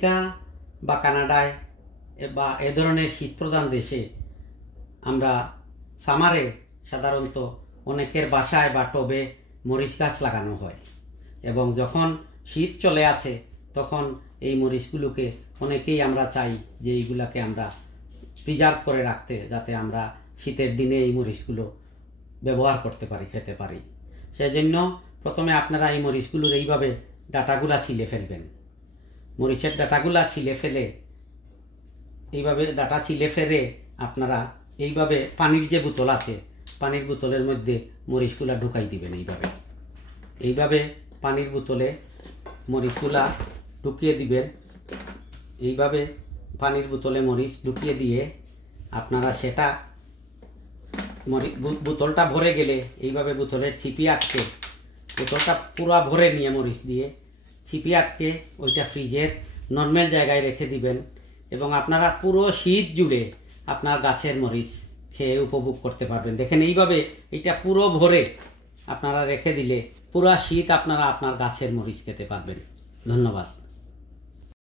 America বা কানাডায় বা এ ধরনের শীতপ্রধান দেশে আমরা সামারে সাধারণত অনেকের বাসায় বা টবে মরিচ গাছ লাগানো হয় এবং যখন শীত চলে আসে তখন এই মরিচগুলোকে অনেকেই আমরা চাই যে এইগুলাকে আমরা প্রিজার্ভ করে রাখতে, যাতে আমরা শীতের দিনে এই মরিচগুলো ব্যবহার করতে পারি, খেতে পারি। সেজন্য প্রথমে আপনারা এই মরিচগুলোর এইভাবে ডাঁটাগুলা ছিলে ফেলবেন। মরিচের ডাঁটাগুলা ছিলে ফেলে এইভাবে ডাঁটা ছিলে ফেলে আপনারা এইভাবে পানির যে বোতল আছে, পানির বোতলের মধ্যে মরিচগুলা ঢুকাই দিবেন। এইভাবে পানির বোতলে মরিচগুলা ঢুকিয়ে দিবেন। এইভাবে পানির বোতলে মরিচ ঢুকিয়ে দিয়ে আপনারা সেটা বোতলটা ভরে গেলে এইভাবে বোতলের ছিপি আটকে, বোতলটা পুরো ভরে নিয়ে মরিচ দিয়ে ছিপি আটকে ওইটা ফ্রিজের নর্মাল জায়গায় রেখে দিবেন এবং আপনারা পুরো শীত জুড়ে আপনার গাছের মরিচ খেয়ে উপভোগ করতে পারবেন। দেখেন এইভাবে এটা পুরো ভরে আপনারা রেখে দিলে পুরো শীত আপনারা আপনার গাছের মরিচ খেতে পারবেন। ধন্যবাদ।